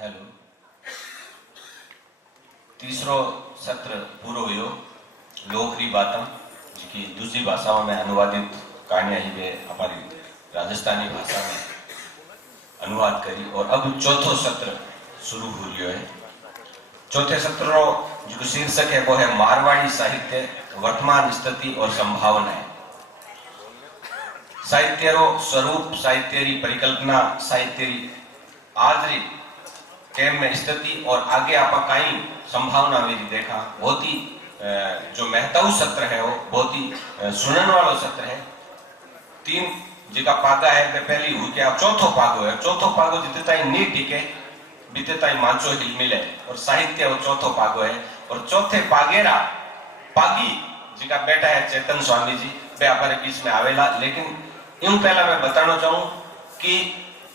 Hello, तीसरो सत्र पूरो हुयो। लोकरी बातम जिकी दूसरी भाषाओं में अनुवादित कहानियां ही वे हमारी राजस्थानी भाषा में अनुवाद करी और अब चौथो सत्र शुरू हो रही है। चौथे सत्र रो जो शीर्षक है वो है मारवाड़ी साहित्य वर्तमान स्थिति और संभावनाएं। साहित्य रो स्वरूप, साहित्य री परिकल्पना, साहित्य री आज री टाइम में स्थिति और आगे आपा कई संभावना मेरी देखा। बहुत ही जो महत्व सत्र है वो बहुत ही सुनने वाला सत्र है। तीन जिका पागा है वे पहली हुई क्या चौथो पागो है। चौथो पागो जिते ताई नी टिके बीते ताई मांचो हिल मिले और साहित्य वो चौथो पागो है। और चौथे पागेरा पागी जिका बेटा है चेतन स्वामी जी वे हमारे बीच में आवेला। लेकिन यूं पहला मैं बताना चाहूं कि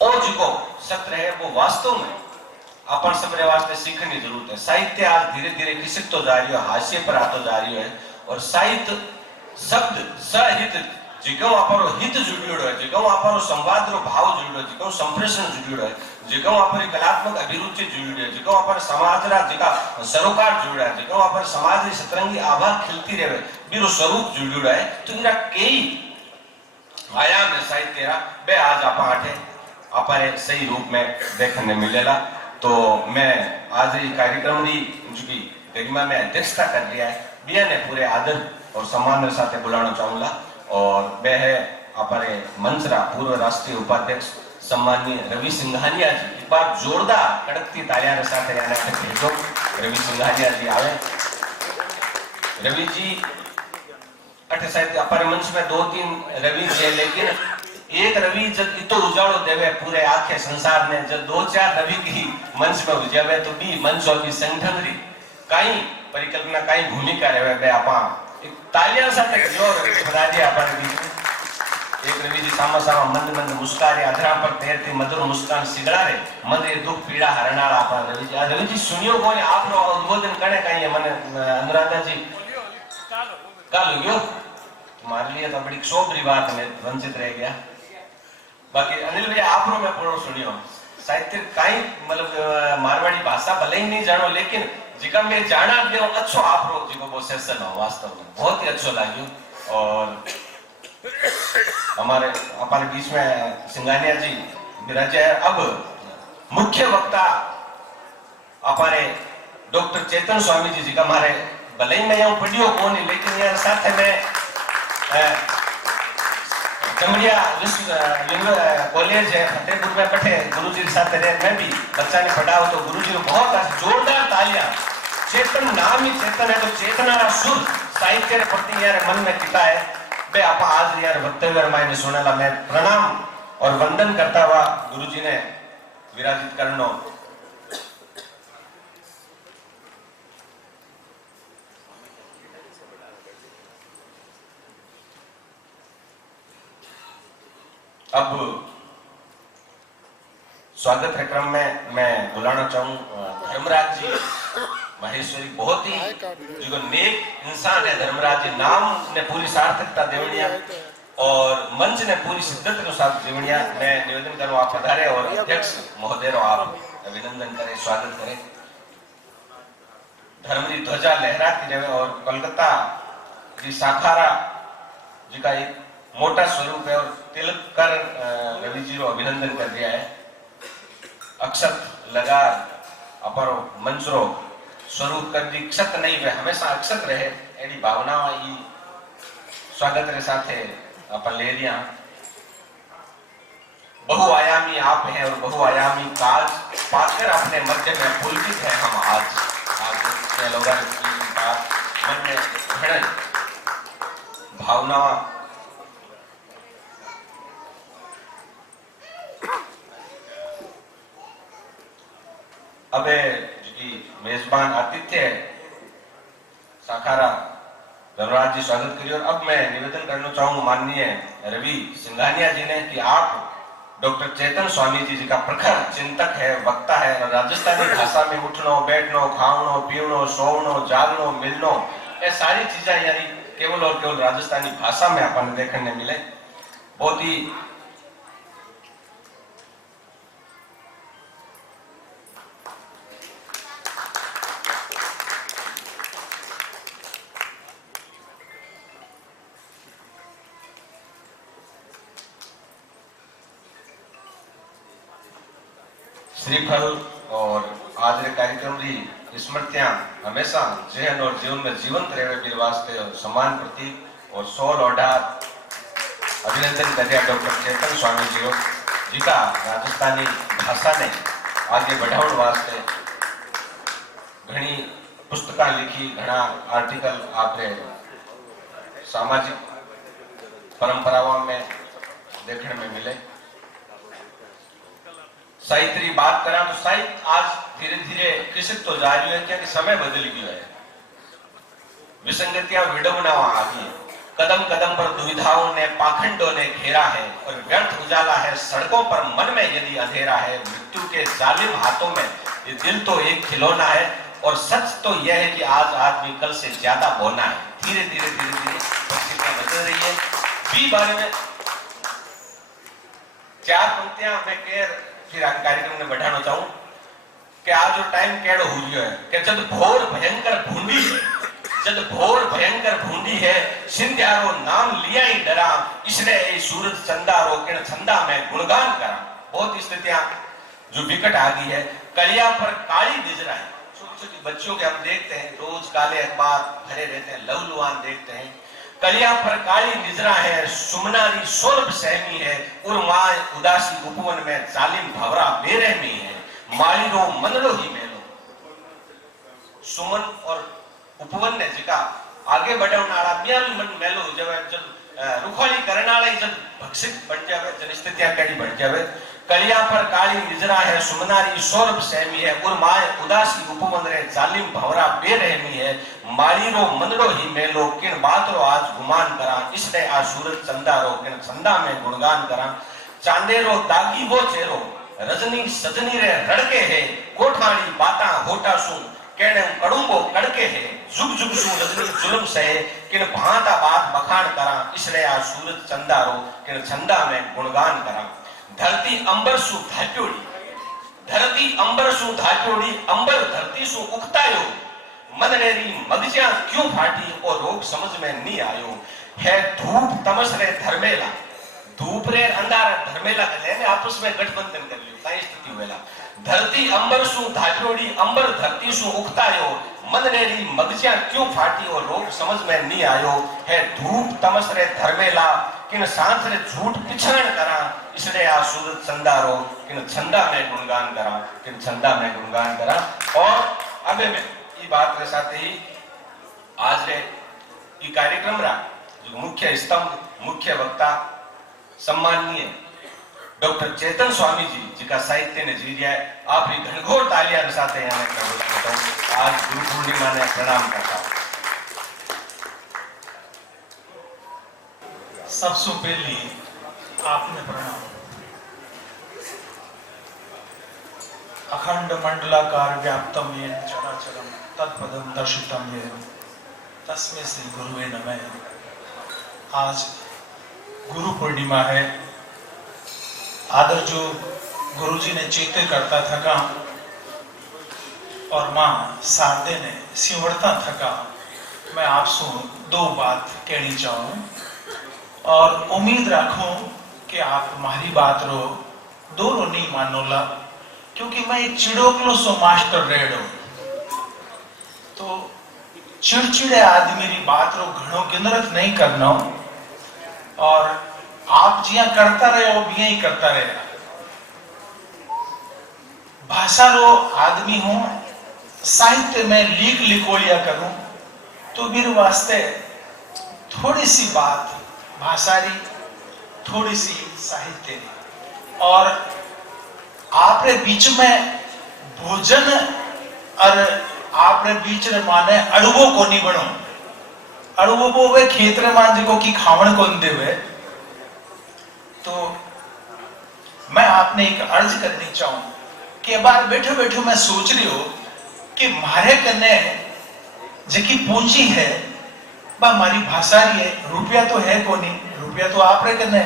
ओ जिको सत्र है वो वास्तव में अपन सबरे वास्ते सीखने की जरूरत है। साहित्य आज धीरे धीरे खिसक तो जा रही है, हाशिए पर आतो जा रही है। और साहित्य शब्द सहित जिको आपरो हित जुड़ियो है, जिको आपरो संवाद रो भाव जुड़ियो है, जिको संप्रेषण जुड़ियो है, जिको आपरी कलात्मक अभिरुचि जुड़ियो है, जिको आपरे समाज रा जिका सरोकार जुड़ा है, जिको आपरे समाज री सतरंगी आभा खिलती रहे बीरो स्वरूप जुड़ियो है। तो इरा कई आयाम है साहित्य रा बे आज आपा आठे आपरे सही रूप में देखने मिलेला। तो मैं आज ये कार्यक्रम री जो की गरिमा में अध्यक्षता कर लिया है बिया ने पूरे आदर और सम्मान के साथ बुलाना चाहूंगा। और वह है हमारे मंचरा पूर्व राष्ट्रीय उपाध्यक्ष सम्माननीय रवि सिंघानिया जी। एक बार जोरदार कड़कती तालियां के साथ यानी भेजो रवि सिंघानिया जी आवे। रवि जी अठे शायद हमारे मंच में 2-3 रवि जी है, लेकिन एक रवि जब इतो उजाड़ो देवे पूरे आखे संसार में, जब 2-4 रवि की मंच में उजावे तो भी मंच और भी संगठन री कई परिकल्पना कई भूमिका रहे बे आपा एक तालियां साथ जोर बना दिया हमारे बीच में। एक रवि जी सामा सामा मंद मंद मुस्कारे अधरा पर तैरती मधुर मुस्कान सिगड़ा रे मन ये दुख पीड़ा हरनाला आपा रवि जी। रवि जी सुनियो कोने आपनो उद्बोधन करे कई मने अनुराधा जी काल गयो तुम्हारे लिए तो बड़ी शोभरी बात में वंचित रह गया। बाकी अनिल भैया आपनो मैं पूरा सुनियो साहित्य कई मतलब मारवाड़ी भाषा भले ही नहीं जानो, लेकिन जिका मैं जाना दियो अच्छो आपरो जिको वो सेशन हो वास्तव में बहुत ही अच्छो लाग्यो। और हमारे बीच में सिंघानिया जी विराजे। अब मुख्य वक्ता हमारे डॉक्टर चेतन स्वामी जी जिका हमारे भले ही मैं यहाँ पढ़ियो कौन, लेकिन यार साथ में जमरिया कॉलेज है फतेहपुर में पढ़े गुरुजी के साथ रहे। मैं भी बच्चा ने पढ़ाओ तो गुरुजी को बहुत जोरदार तालियां। चेतन नाम ही चेतन है तो चेतना का सुर साहित्य के प्रति यार मन में किता है बे आपा आज यार वक्तव्य मायने सुनेला। मैं प्रणाम और वंदन करता हुआ गुरुजी ने विराजित करनो। अब स्वागत कार्यक्रम में मैं बुलाना चाहूं धर्मराज जी महेश्वरी। बहुत ही जो नेक इंसान है धर्मराज जी, नाम ने पूरी सार्थकता देवनिया और मंच ने पूरी शिद्दत के साथ देवनिया। मैं निवेदन करूं आप पधारे और अध्यक्ष महोदय रो आप अभिनंदन करें, स्वागत करें। धर्मरी ध्वजा लहराती रहे और कोलकाता जी साखारा जी का एक मोटा स्वरूप है और तिलक कर रवि जी रो अभिनंदन कर दिया है। अक्षत लगा अपरो मंचरो स्वरूप कर दी क्षत नहीं वे हमेशा अक्षत रहे एडी भावना ई स्वागत के साथ है अपन ले लिया। बहुआयामी आप हैं और बहुआयामी काज पाकर अपने मध्य में पुलकित है हम आज लोग बात मन में घड़े भावना। अब जी मेजबान आतिथ्य साखारा धर्मराज जी स्वागत करिए। और अब मैं निवेदन करना चाहूंगा माननीय रवि सिंघानिया जी ने कि आप डॉक्टर चेतन स्वामी जी का प्रखर चिंतक है, वक्ता है और राजस्थानी भाषा में उठनो बैठनो खावनो पीवनो सोवनो जागनो मिलनो ये सारी चीजें यानी केवल और केवल राजस्थानी भाषा में अपन देखने मिले। बहुत ही श्रीफल और आज रे कार्यक्रम री स्मृतियां हमेशा जहन और जीवन में जीवंत रहे मेरे वास्ते सम्मान प्रतीक और 100 लौटार अभिनंदन करते डॉक्टर चेतन स्वामी जी जिका राजस्थानी भाषा ने आगे बढ़ाने वास्ते घनी पुस्तकां लिखी, घना आर्टिकल आपने सामाजिक परंपराओं में देखने में मिले। साहित्य की बात करा तो साहित्य आज धीरे धीरे कृषित तो जा रही है, क्योंकि समय बदल गया है, विसंगतियां विडंबनाओं आ गई है, कदम कदम पर दुविधाओं ने पाखंडों ने घेरा है और व्यर्थ उजाला है सड़कों पर मन में यदि अंधेरा है, मृत्यु के जालिम हाथों में ये दिल तो एक खिलौना है और सच तो यह है कि आज आदमी कल से ज्यादा बोना है। धीरे धीरे परिस्थितियां बदल रही है। बी बारे में 4 पंक्तियां मैं फिर कार्यक्रम में बढ़ाना चाहूं कि आज जो टाइम केड़ो हो रही है कि जब घोर भयंकर भूंडी है, जब घोर भयंकर भूंडी है, सिंध्यारो नाम लिया ही डरा, इसलिए सूरज चंदारो किण छंदा में गुणगान करा। बहुत स्थितियां जो विकट आ गई है। कलिया पर काली निजरा है, छोटी छोटी बच्चियों के हम देखते हैं रोज काले अखबार भरे रहते हैं, लहूलुहान देखते हैं। कलिया पर काली निजरा है, सुमनारी सोलभ सहमी है, उर्माय उदासी उपवन में जालिम भवरा बेरहमी है, माली रो मनलो ही मेलो। सुमन और उपवन ने जिका आगे बढ़ावनारा बिया भी मन मेलो जब रुखवाली करने वाला ही जब भक्षित बन जावे, जब स्थितियां कैडी बढ़ जावे। कलिया पर काली निजरा है, सुमनारी सौरभ सहमी है, उर्माय उदासी उपवन रे जालिम भवरा बेरहमी है, माली रो मनड़ो ही मेलो, किन बात रो आज गुमान करा, इसने आ सूरज चंदा रो किन चंदा में गुणगान करा। चांदे रो दागी वो चेहरो, रजनी सजनी रे रड़के है, कोठाड़ी बाता होटा सु केने कड़ुंबो कड़के है, जुग जुग सु रजनी जुल्म सहे, किन भांता बात बखान करा, इसने आ सूरज चंदा रो किन चंदा में गुणगान करा। धरती अंबर सु धाट्योड़ी, धरती अंबर सु धाट्योड़ी, अंबर धरती सु उगतायो, मननेरी मगजियां क्यों फाटी और रोग समझ में नहीं आयो। है धूप तमस रे धर्मेला, धूप रे अंधारा धर्मेला कहले ने आपस में गठबंधन कर लियो, काई स्थिति हुएला। धरती अंबर सु धाट्योड़ी, अंबर धरती सु उगतायो, मननेरी मगजियां क्यों फाटी और रोग समझ में नहीं आयो। है धूप तमस रे धर्मेला, किन सांस रे झूठ पिछाण करा, इसलिए आ सूरज चंदारो किन छंदा में गुणगान करा, किन छंदा में गुणगान करा। और अबे में ये बात के साथ ही आज रे ये कार्यक्रम रा जो मुख्य स्तंभ, मुख्य वक्ता सम्माननीय डॉक्टर चेतन स्वामी जी जिका साहित्य ने जी दिया है, आप ही घनघोर तालियां के साथ यहाँ आज गुरु पूर्णिमा ने प्रणाम करता हूँ। सबसे पहले आपने प्रणाम। अखंड मंडलाकार व्याप्तम येन चराचरम तत्पदम दर्शितम येन तस्मै श्री गुरुवे नमः। आज गुरु पूर्णिमा है। आदर जो गुरुजी ने चेते करता थका और मां शारदे ने सिमरता थका, मैं आपसे 2 बात कहनी चाहूं और उम्मीद रखूं कि आप हमारी बात रो दोनों नहीं मानोला, क्योंकि मैं एक चिड़ोकलो सो मास्टर रेड हूं। तो चिड़चिड़े आदमी री बात रो घणो गिनरत नहीं करना, और आप जिया करता रहे हो भी ही करता रहे। भाषा रो आदमी हूं, साहित्य में लीक लिखोलिया करूं, तो मेरे वास्ते थोड़ी सी बात भाषा री, थोड़ी सी साहित्य री, और आपरे बीच में भोजन और आपरे बीच में माने अड़ुबो को नहीं बनो। अड़ुबो को वे खेतरे मान जिको की खावण को देवे। तो मैं आपने एक अर्ज करनी चाहूं कि बार बैठे बैठे मैं सोच रही हूं कि मारे कने जकी पूंजी है बा हमारी भाषा री है, रुपया तो है को नहीं, रुपया तो आप रे कने,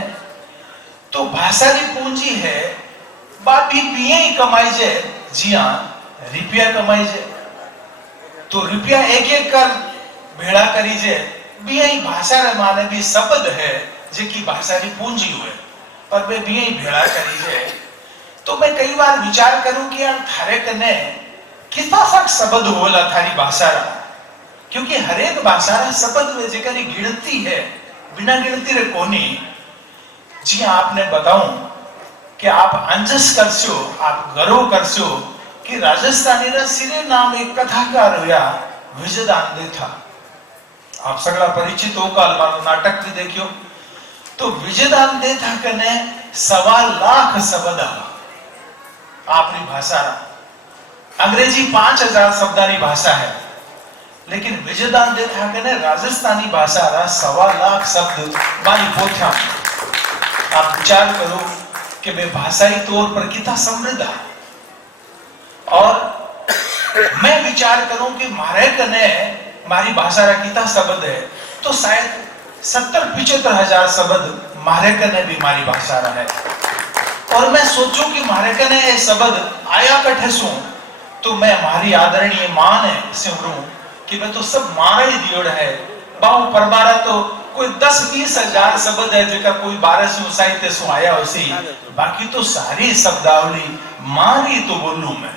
तो भाषा री पूंजी है बा भी ही कमाई जे, जी हाँ रुपया कमाई जे, तो रुपया एक एक कर भेड़ा करी जे, भी ही भाषा रे माने भी शब्द है जेकी भाषा री पूंजी हुए, पर वे भी ही भेड़ा करी जे। तो मैं कई बार विचार करूं कि यार थारे कने कितना साक शब्द होला थारी भाषा रा, क्योंकि हरेक भाषा रा शब्द में जेकरी गिनती है बिना गिनती रे कोनी। जी आपने बताऊं कि आप अंजस करशो, आप गर्व करशो कि राजस्थानी रा सिरे नाम एक कथाकार हुआ विजयदान दे था। आप सगला परिचित हो काल मारो नाटक भी देखियो तो विजयदान दे था कने 1.25 लाख शब्द आपनी भाषा रा। अंग्रेजी 5000 शब्दानी भाषा है, लेकिन विजयदान दे था कने राजस्थानी भाषा रा 1.25 लाख शब्द मारी पोथ्या। आप विचार करो कि वे भाषाई तौर पर कितना समृद्ध है। और मैं विचार करूं कि मारे कने मारी भाषा रा कितना शब्द है तो शायद 70-75 हजार शब्द मारे कने भी मारी भाषा रा है। और मैं सोचूं कि मारे कने ये शब्द आया कठे सु तो मैं हमारी आदरणीय मां ने सिमरूं कि मैं तो सब मारा ही दियोड़ है। बाऊ परबारा तो कोई 10-20 हजार शब्द है जेका कोई 1200 साहित्य सु आया उसी, बाकी तो सारी शब्दावली मारी तो बोलूं मैं,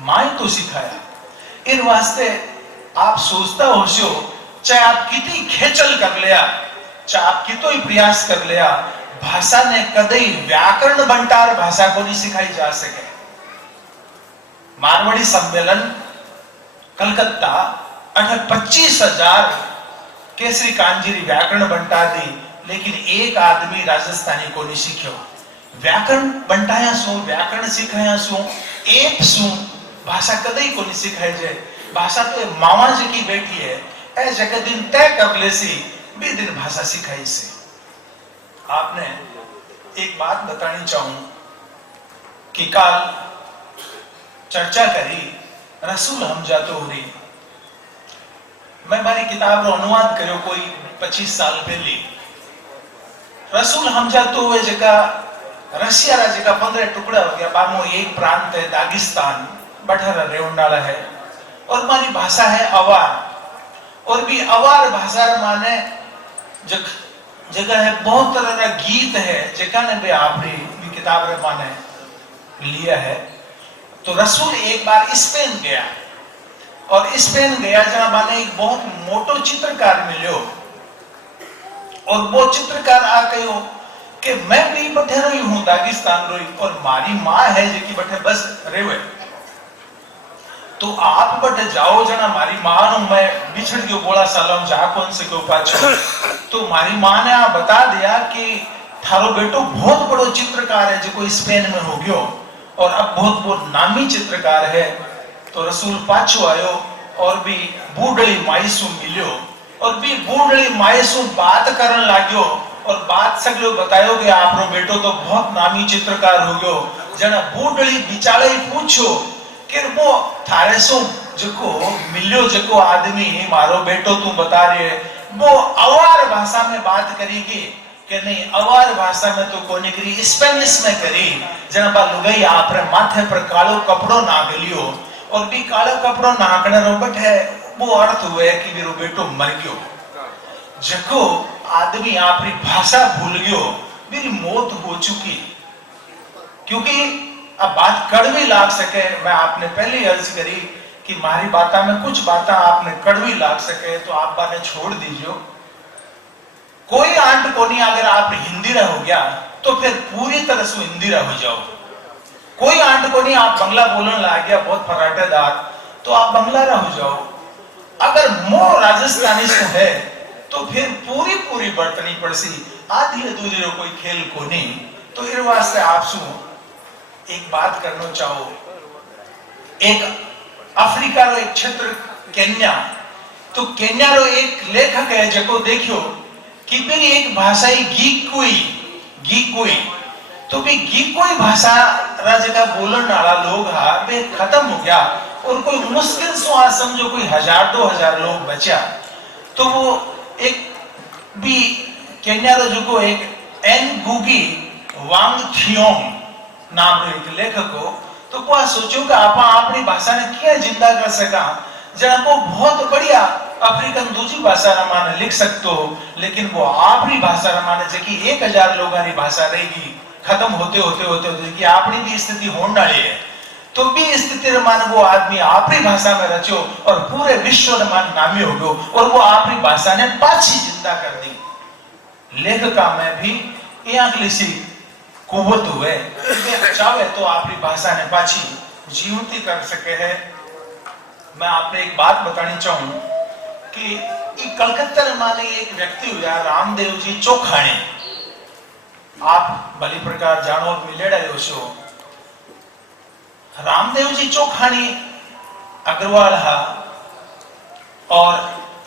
माई तो सिखाया। इन वास्ते आप सोचता होशो चाहे आप कितनी खेचल कर लिया, चाहे आप कितो ही प्रयास कर लिया, भाषा ने कदई व्याकरण बंटार भाषा को नहीं सिखाई जा सके। मारवाड़ी सम्मेलन कलकत्ता 25,000 केसरी कांजीरी व्याकरण बंटा दी, लेकिन एक आदमी राजस्थानी को नहीं सीखो। व्याकरण बंटाया सु, व्याकरण सिखाया सु, एक सु भाषा कदई को नहीं सिखाई जाए। भाषा तो मामा जी की बेटी है, ऐ जगह दिन तय कर ले सी भी दिन भाषा सिखाई से। आपने एक बात बतानी चाहूं कि काल चर्चा करी रसूल हमजा तो हो रही। मैं मारी किताब रो अनुवाद करो कोई 25 साल पहले। रसूल हमजा तो हुए जगह रशिया रा जगह 15 टुकड़ा हो गया। बामो एक प्रांत है दागिस्तान, बठर रेवंडाला है, और हमारी भाषा है अवार। और भी अवार भाषा माने जगह है बहुत तरह का गीत है जगह ने भी आपने भी किताब रे माने लिया है। तो रसूल एक बार स्पेन गया, और स्पेन गया जहां माने एक बहुत मोटो चित्रकार मिलो, और वो चित्रकार आ कहो कि मैं भी बठे रही हूं दागिस्तान रोई, और मारी माँ है जेकी बठे बस रेवे, तो आप बट जाओ जना मारी मां नु मैं बिछड़ गयो बोला सालों जा कौन से क्यों पाछो। तो मारी मां ने आ बता दिया कि थारो बेटो बहुत बड़ो चित्रकार है जो स्पेन में हो गयो, और अब बहुत बहुत नामी चित्रकार है। तो रसूल पाछो आयो और भी बूढ़ड़ी माईसू मिलियो, और भी बूढ़ड़ी माईसू बात करन लाग्यो, और बात सगलो बतायो कि आपरो बेटो तो बहुत नामी चित्रकार हो गयो। जना बूढ़ड़ी बिचाले पूछो कि वो थारे सो जको मिलियो जको आदमी मारो बेटो तू बता रहे वो अवार भाषा में बात करेगी कि नहीं, अवार भाषा में तो कोनी करी, स्पेनिश में करी। जना बा लुगाई आपरे माथे पर कालो कपड़ो नाग लियो, और भी कालो कपड़ो नागने रो बटे वो अर्थ हुए कि मेरो बेटो मर गयो। जको आदमी आपरी भाषा भूल गयो मेरी मौत हो चुकी। क्योंकि अब बात कड़वी लाग सके, मैं आपने पहले अर्ज करी कि मारी बाता में कुछ बातें आपने कड़वी लाग सके तो आप बातें छोड़ दीजिए। कोई आंट को नहीं, अगर आप हिंदी रह हो गया तो फिर पूरी तरह से हिंदी रह हो जाओ। कोई आंट को नहीं, आप बंगला बोलने लग गया बहुत फराटेदार तो आप बंगला रह हो जाओ। अगर मोर राजस्थानी से है तो फिर पूरी पूरी बर्तनी पड़सी, आधी अधूरी रो कोई खेल को नहीं। तो इस वास्ते आप सु एक बात करना चाहो। एक अफ्रीका रो एक क्षेत्र केन्या, तो केन्या रो एक लेखक है जको देखियो कि भी एक भाषा ही गीकोई तो भी गीकोई भाषा रा जगह बोलने वाला लोग हा वे खत्म हो गया, और कोई मुश्किल से आ समझो कोई 1000-2000 लोग बचा। तो वो एक भी केन्या रो जको एक एनगुगी वांगथियोंग नाम रो एक लेखक हो, तो वो सोचो कि आप अपनी भाषा ने क्या जिंदा कर सका। जब वो बहुत बढ़िया अफ्रीकन दूसरी भाषा रमाने लिख सकते हो, लेकिन वो आपरी भाषा रमाने जबकि 1000 लोगों की भाषा रहेगी खत्म होते होते होते होते कि आपनी भी स्थिति होने वाली है, तो भी स्थिति मान वो आदमी आपरी भाषा में रचो और पूरे विश्व मान नामी हो गयो और वो आपरी भाषा ने पाछी जिंदा कर दी। लेखका में भी एक सी कुवत हुए चाहे तो आपरी भाषा ने पाछी जीवती कर सके है। मैं आपने एक बात बतानी चाहूं कि कलकत्ता माने एक व्यक्ति हुआ रामदेव जी चोखाणी, आप भली प्रकार जानो मिलेड़ा छो। रामदेव जी चोखाणी अग्रवाल हा, और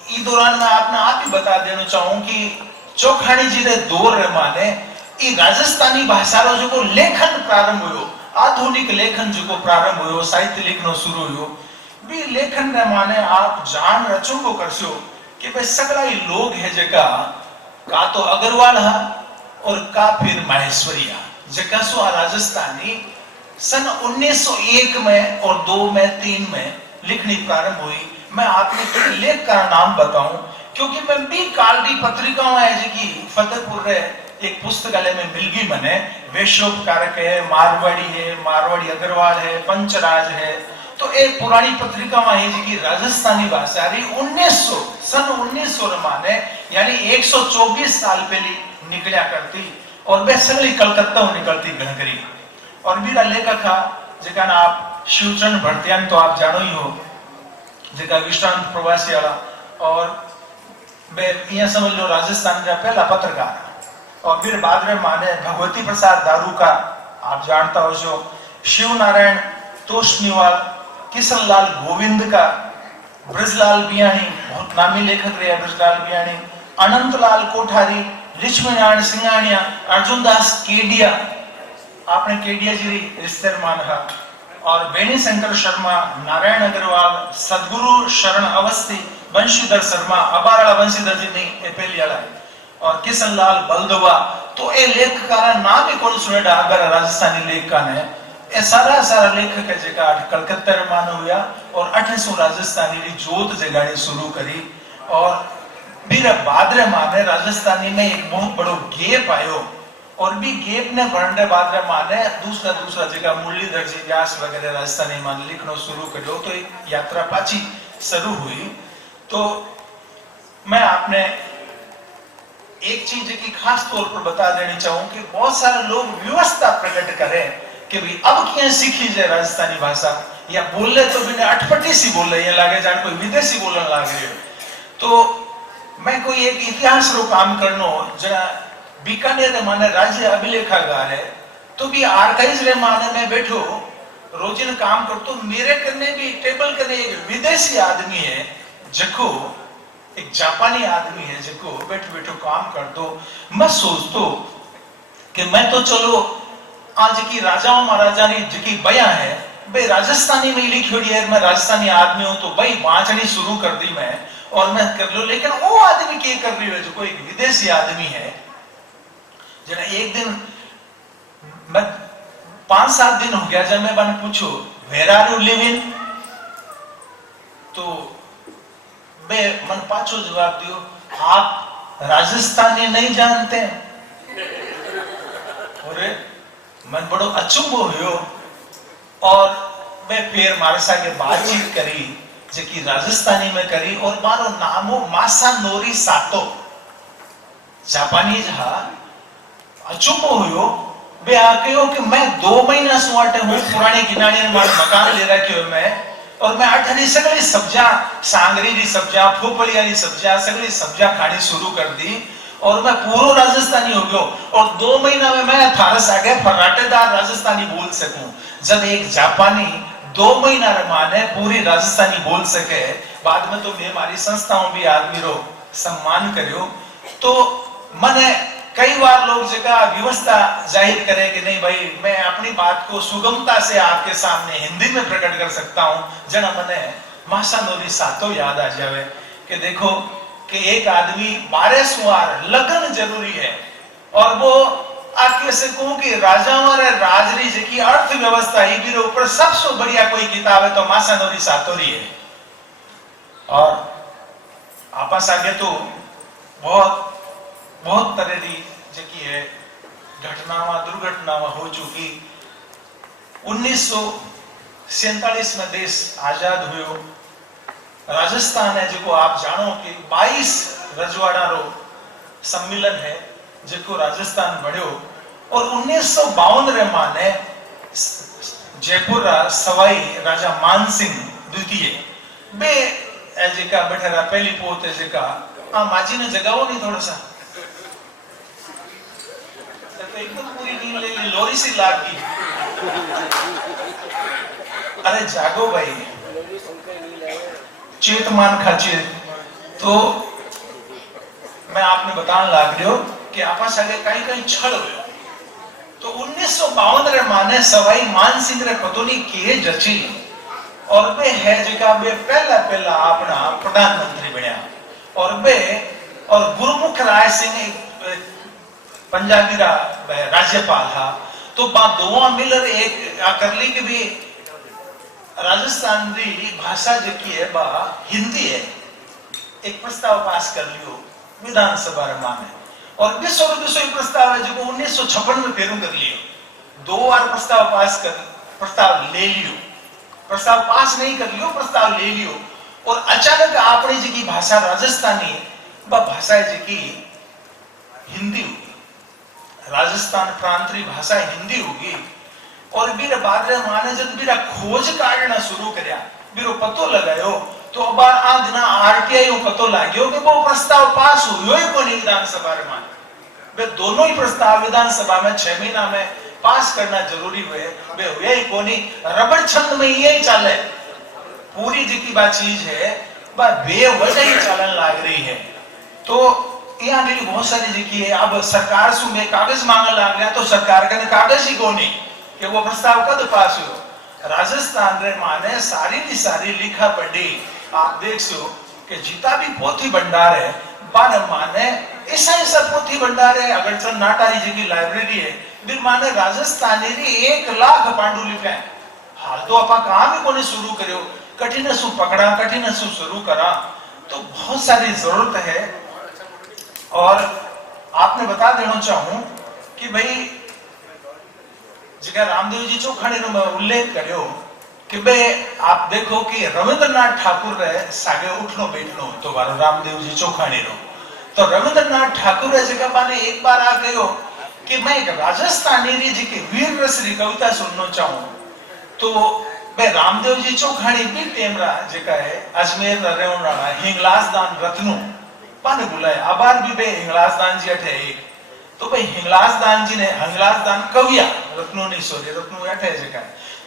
इस दौरान मैं आपने आप ही बता देना चाहूं कि चोखाणी जी ने दौर रे माने ई राजस्थानी भाषा रो जो लेखन प्रारंभ हुयो, आधुनिक लेखन जो प्रारंभ हुयो, साहित्य लिखनो शुरू हुयो, भी लेखन रे माने आप जान रचुंगो करसो कि भाई सगला ही लोग है जका का तो अग्रवाल हा और का फिर माहेश्वरी हा, जका सो राजस्थानी सन 1901 में और 2 में 3 में लिखनी प्रारंभ हुई। मैं आपको लेख का नाम बताऊं क्योंकि मैं भी कालडी पत्रिकाओं है जी फतेहपुर रे एक पुस्तकालय में मिल गई मने, वेशोपकारक है, मारवाड़ी अग्रवाल है, पंचराज है, तो एक पुरानी पत्रिका है जी राजस्थानी भाषा री 1900 सन 1900 माने यानी 124 साल पहले निकलिया करती और वे सगली कलकत्ता निकलती घनकरी। और मेरा लेखक था जिका ना आप शिवचंद्र भरतियान तो आप जानो ही हो, जिका विश्रांत प्रवासी वाला, और वे यहाँ समझ लो राजस्थान का पहला पत्रकार। और फिर बाद में माने भगवती प्रसाद दारू का आप जानता हो, जो शिव नारायण तोषनीवाल, किशनलाल गोविंद का, ब्रजलाल बियाणी बहुत नामी लेखक रहे ब्रजलाल बियाणी, अनंतलाल कोठारी, लक्ष्मीनारायण सिंघानिया, अर्जुनदास केडिया, आपने केडिया जी रिश्तेदार माना, और बेनी शंकर शर्मा, नारायण अग्रवाल, सदगुरु शरण अवस्थी, बंशीधर शर्मा, अबारला बंशीधर जी नहीं पहली और किशनलाल बलदवा, तो ये लेखकार नाम ही कौन सुनेगा अगर राजस्थानी लेखकार ने ए सारा लेखक है जगह कलकत्ता में मान हुआ और 1800 राजस्थानी री जोत जगानी शुरू करी। और फिर बाद रे माने राजस्थानी में एक बहुत बड़ो गैप आयो और भी गैप ने भरने बाद रे माने दूसरा जगह मुरलीधर जी व्यास वगैरह राजस्थानी मान लिखना शुरू करो, तो एक यात्रा पाची शुरू हुई। तो मैं आपने एक चीज की खास तौर पर बता देनी चाहूं कि बहुत सारे लोग व्यवस्था प्रकट करें कि भाई अब क्या सीखी जाए राजस्थानी भाषा, या बोले तो बिना अटपटी सी बोल रहे लागे जान कोई विदेशी बोलने लग रहे हो। तो मैं कोई एक इतिहास रो काम करनो जरा बीकानेर माने राज्य अभिलेखागार है, तो भी आर्काइव्स रे माने में बैठो रोजिन काम करतो, मेरे करने भी टेबल करने एक विदेशी आदमी है जको एक जापानी आदमी है जिसको बैठो बैठो काम कर दो। मैं सोचतो कि मैं तो चलो आज की राजाओं महाराजा ने जिकी बया है भाई राजस्थानी में लिखी है, मैं राजस्थानी आदमी हूं तो भाई बांचनी शुरू कर दी मैं और मैं कर लो, लेकिन वो आदमी क्या कर रही है जो कोई विदेशी आदमी है। जरा एक दिन मैं 5-7 दिन हो गया जब मैं बन पूछो वेर आर यू लिविंग, तो मन पाछो जवाब दियो आप राजस्थानी नहीं जानते। अरे मन बड़ो अचंभो हुयो और मैं फिर मारे सागे बातचीत करी जेकी राजस्थानी में करी और मारो नामो मासानोरी सातो जापानी हा अचंभो हुयो। बे आके कि मैं 2 महीना सुवाटे हूं पुरानी किनारे में मकान ले रखे हो मैं, और मैं अठनी सगली सब्जियां सांगरी री सब्जियां फूफड़िया री सब्जियां सगली सब्जियां खानी शुरू कर दी और मैं पूरा राजस्थानी हो गयो। और 2 महीना में मैं थारस आगे फर्राटेदार राजस्थानी बोल सकूं, जब एक जापानी 2 महीना रे माने पूरी राजस्थानी बोल सके। बाद में तो मैं हमारी संस्थाओं भी आदमी रो सम्मान करियो। तो मने कई बार लोग जगह व्यवस्था जाहिर करे कि नहीं भाई मैं अपनी बात को सुगमता से आपके सामने हिंदी में प्रकट कर सकता हूं, जना मने मासानोरी सातो याद आ जावे कि देखो कि एक आदमी 12 सुवार लगन जरूरी है, और वो आपके से कहूं कि राजाओं रे राजरी जी अर्थव्यवस्था ही भी ऊपर सबसे बढ़िया कोई किताब है तो मासानोरी सातोरी है। और आपस आगे तो बहुत तरह की जकी है घटनावां दुर्घटनावां हो चुकी। 1947 में देश आजाद हुयो। राजस्थान है जो आप जानो कि 22 रजवाड़ा रो सम्मेलन है जो राजस्थान बढ़ियो। और 1952 रे माने जयपुर सवाई राजा मानसिंह द्वितीय बे जेका बैठा पहली पोत है जेका माजी ने जगाओ नहीं थोड़ा सा तो एकदम पूरी नींद ले ली, लोरी सी लाग गई। अरे जागो भाई, चेतमान खाचे। तो मैं आपने बताने लाग रही हो कि आपा सगे कहीं कहीं छल हुए। तो 1952 रे माने सवाई मानसिंह रे पतो नहीं के जची और बे है जगह बे पहला अपना प्रधानमंत्री बनया। और गुरुमुख राय सिंह पंजाबी राज्यपाल था। तो दोवा मिलर एक करली के भी राजस्थान री भाषा जकी है बा हिंदी है। एक प्रस्ताव पास कर लियो विधानसभा रे माने और विश्व प्रस्ताव है जो 1956 में फेरू कर लियो। 2 बार प्रस्ताव पास कर प्रस्ताव ले लियो, प्रस्ताव पास नहीं कर लियो, प्रस्ताव ले लियो। और अचानक आपने जी भाषा राजस्थानी भाषा है जी हिंदी होगी, राजस्थान प्रांत री भाषा हिंदी होगी। और बीर बाद रे माने जब बीरा खोज काढ़ना शुरू करया, बीरो पतो लगायो तो अब आ दिना आरटीआई को पतो लाग्यो कि वो प्रस्ताव पास हुयो ही कोनी विधानसभा रे माने। वे दोनों ही प्रस्ताव विधानसभा में 6 महीना में पास करना जरूरी हुए, वे हुए ही कोनी। रबड़ छंद में यही चले पूरी जी बात चीज है बेवजह ही चलन लाग रही है। तो यहाँ भी बहुत सारी जी है। अब सरकार से में कागज मांगने लग गया तो सरकार का कागज ही कोनी कि वो प्रस्ताव कद पास हो। राजस्थान रे माने सारी की सारी लिखा पढ़ी आप देख सो कि जितना भी पोथी भंडार है बाने माने ऐसा पोथी भंडार है। अगरचंद नाटारी जी की लाइब्रेरी है बिर माने राजस्थानी री 1 लाख पांडुलिपि है। हाल तो अपा काम ही कोने शुरू करियो, कठिन सु पकड़ा कठिन सु शुरू करा। तो बहुत सारी जरूरत है। और आपने बता देना चाहूं कि भाई जगह रामदेव जी चौखानी नो मैं उल्लेख करियो कि भाई आप देखो कि रविंद्रनाथ ठाकुर रे सागे उठनो बैठनो तो बारो रामदेव जी चौखानी नो। तो रविंद्रनाथ ठाकुर रे जगह माने एक बार आ गयो कि मैं एक राजस्थानी री जी के वीर रस री कविता सुनना चाहूं। तो भाई रामदेव जी चौखानी भी टेमरा जगह है अजमेर रेवना हिंगलाज दान रत्नु पाने बुलाया। अबार भी बे हिंगलाज दान जी अठे एक। तो भाई हिंगलाज दान जी ने हिंगलाज दान कविया रत्नो नहीं सॉरी रत्नो अठे जगह।